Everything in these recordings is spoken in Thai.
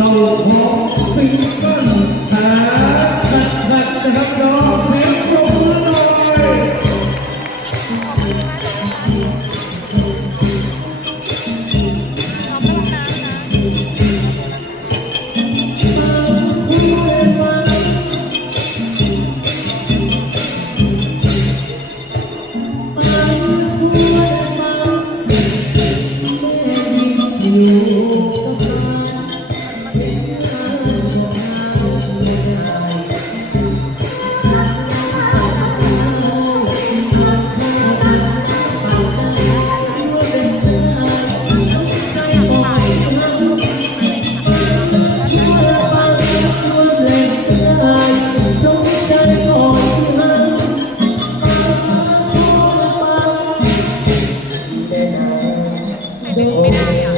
เจ้าของฟิดกั้นหา 那没。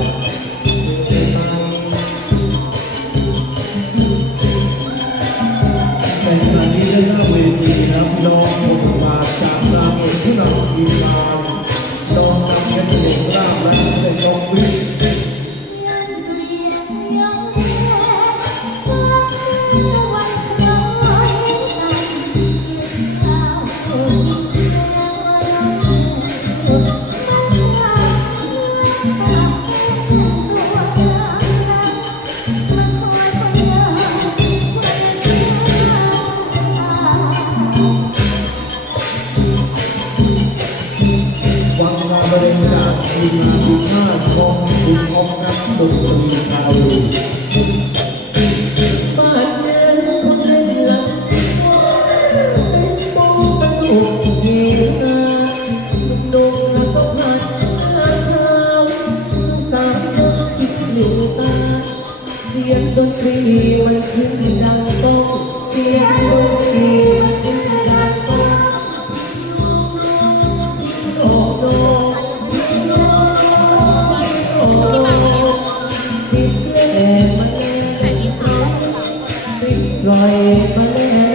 รีมันขึ้นดัต้นเสียงดนตรีมันขึ้นงรู้โนไม่โอ้ติอบมันดรอยมั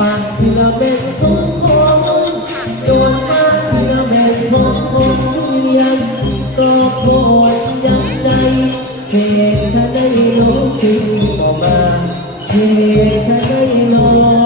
ปากทีละเม็ดคงคงโยนทีละเม็ดคงคงเรีนกรอบโอยังใจเหตุฉันได้ลงทิ้งออกมาเหตุฉันได้ลง